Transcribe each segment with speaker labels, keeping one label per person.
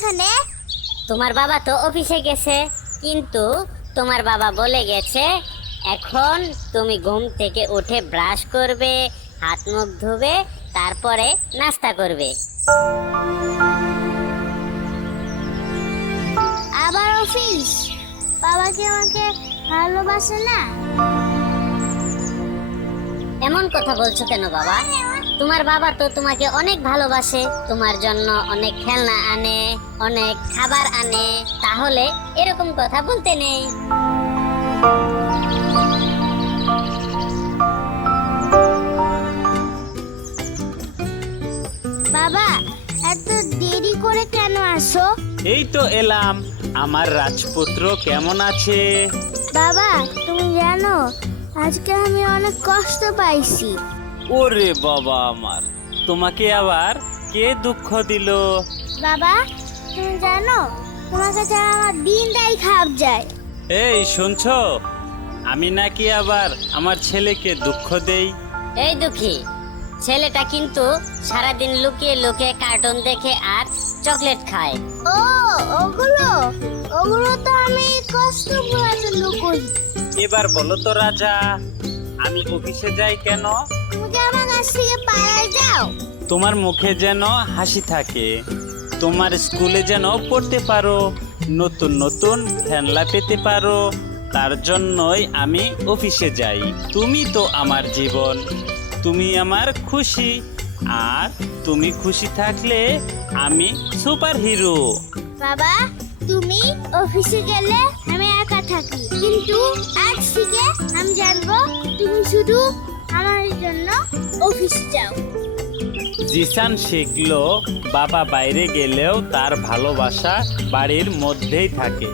Speaker 1: এখানে?
Speaker 2: তোমার বাবা তো অফিসে গেছে কিন্তু তোমার বাবা বলে গেছে এখন তুমি ঘুম থেকে উঠে ব্রাশ করবে হাত মুখ ধুবে তারপরে নাস্তা করবে।
Speaker 1: আবার অফিস? বাবা কি আমাকে ভালোবাসে না?
Speaker 2: এমন কথা বলছো কেন বাবা? তোমার বাবা তো তোমাকে অনেক ভালোবাসে তোমার জন্য অনেক খেলনা আনে অনেক খাবার আনে তাহলে এরকম কথা বলতে নেই।
Speaker 1: বাবা এত দেরি করে কেন আসো?
Speaker 3: এই তো এলাম। আমার রাজপুত্র কেমন আছে?
Speaker 1: বাবা তুমি জানো আজকে আমি অনেক কষ্ট পাইছি।
Speaker 3: ওরে বাবা আমার। তোমাকে আবার কে দুঃখ দিল?
Speaker 1: বাবা তুমি জানো তোমার কাছে আমার দিনটাই খারাপ যায়।
Speaker 3: এই শুনছো? আমি নাকি আবার আমার ছেলেকে দুঃখ দেই?
Speaker 2: এই দুঃখী ছেলেটা কিন্তু সারাদিন লুকিয়ে লুকিয়ে কার্টুন দেখে আর চকলেট খায়।
Speaker 1: ও ওগুলো ওগুলো তো আমি কষ্ট করে লুকোই।
Speaker 3: এবার বলো তো রাজা আমি অফিসে যাই কেন? তোমার মুখে যেন হাসি থাকে। তোমার স্কুলে যেন পড়তে পারো, নতুন নতুন খেলনা পেতে পারো, তার জন্যই আমি অফিসে যাই। তুমি তো আমার জীবন, তুমি আমার খুশি, আর তুমি খুশি থাকলে আমি সুপার হিরো
Speaker 1: বাবা, তুমি অফিসে গেলে আমি একা থাকি, কিন্তু আজ থেকে আমি জানব তুমি শুধু আমার জন্য যাও।
Speaker 3: জিসান শিখলো বাবা বাইরে গেলেও তার ভালোবাসা বাড়ির মধ্যেই থাকে।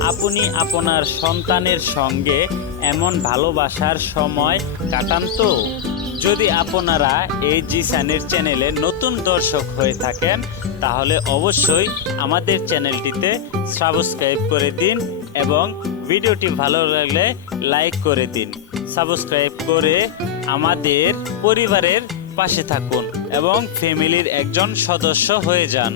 Speaker 3: আপনি আপনার সন্তানের সঙ্গে এমন ভালোবাসার সময় কাটান তো? যদি আপনারা এই জিসানের চ্যানেলে নতুন দর্শক হয়ে থাকেন, তাহলে অবশ্যই আমাদের চ্যানেলটিতে সাবস্ক্রাইব করে দিন এবং ভিডিওটি ভালো লাগলে লাইক করে দিন। সাবস্ক্রাইব করে আমাদের পরিবারের পাশে থাকুন এবং ফ্যামিলির একজন সদস্য হয়ে যান।